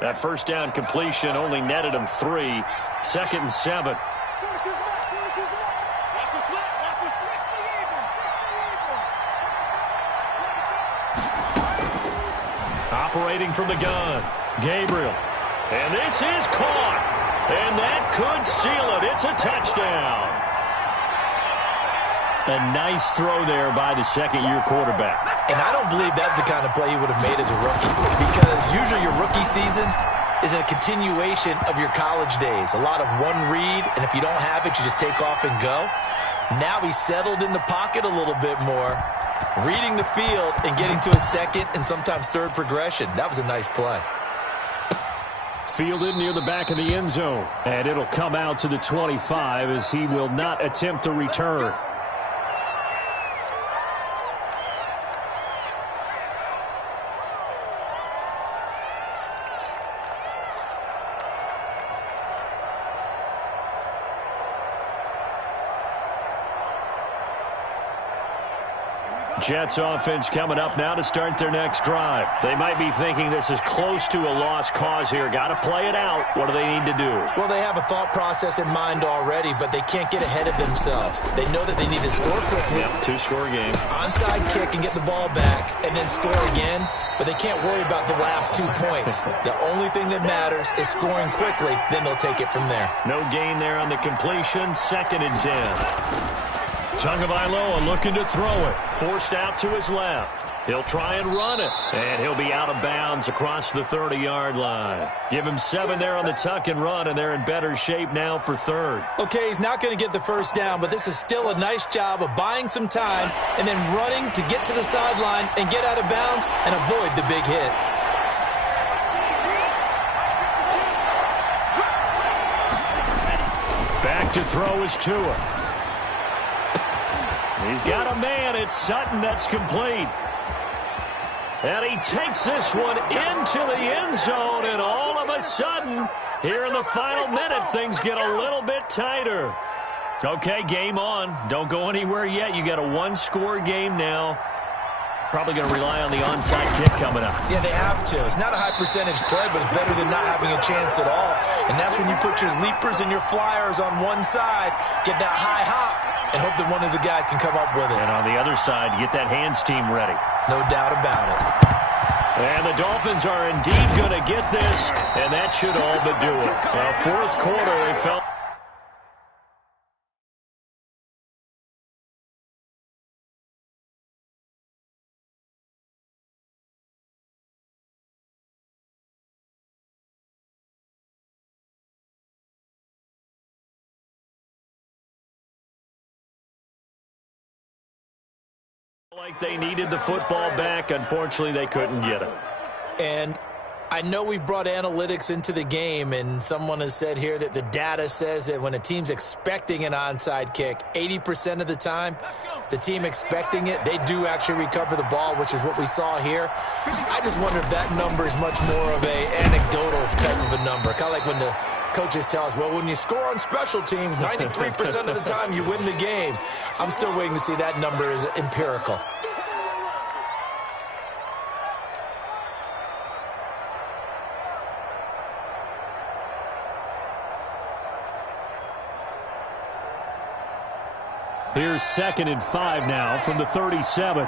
That 1st down completion only netted him 3. 2nd and 7. Operating from the gun, Gabriel. And this is caught. And that could seal it. It's a touchdown. A nice throw there by the 2nd-year quarterback. And I don't believe that was the kind of play he would have made as a rookie, because usually your rookie season is a continuation of your college days. A lot of one read, and if you don't have it, you just take off and go. Now he's settled in the pocket a little bit more, reading the field and getting to a 2nd and sometimes 3rd progression. That was a nice play. Fielded near the back of the end zone, and it'll come out to the 25 as he will not attempt to return. Jets offense coming up now to start their next drive. They might be thinking this is close to a lost cause here. Got to play it out. What do they need to do? Well, they have a thought process in mind already, but they can't get ahead of themselves. They know that they need to score quickly. Yep, two-score game. Onside kick and get the ball back and then score again, but they can't worry about the last 2 points. The only thing that matters is scoring quickly, then they'll take it from there. No gain there on the completion. 2nd and 10. Tagovailoa looking to throw it. Forced out to his left. He'll try and run it. And he'll be out of bounds across the 30-yard line. Give him 7 there on the tuck and run, and they're in better shape now for 3rd. Okay, he's not going to get the first down, but this is still a nice job of buying some time and then running to get to the sideline and get out of bounds and avoid the big hit. Back to throw is Tua. He's got a man. It's Sutton that's complete. And he takes this one into the end zone, and all of a sudden, here in the final minute, things get a little bit tighter. Okay, game on. Don't go anywhere yet. You got a one-score game now. Probably going to rely on the onside kick coming up. Yeah, they have to. It's not a high percentage play, but it's better than not having a chance at all. And that's when you put your leapers and your flyers on one side, get that high hop, and hope that one of the guys can come up with it. And on the other side, get that hands team ready. No doubt about it. And the Dolphins are indeed going to get this, and that should all but do it. Well, 4th quarter, they felt... like they needed the football back. Unfortunately, they couldn't get it. And I know we've brought analytics into the game, and someone has said here that the data says that when a team's expecting an onside kick, 80% of the time, the team expecting it, they do actually recover the ball, which is what we saw here. I just wonder if that number is much more of a anecdotal type of a number. Kind of like when the coaches tell us, well, when you score on special teams, 93% of the time you win the game. I'm still waiting to see that number is empirical. Here's 2nd and 5 now from the 37.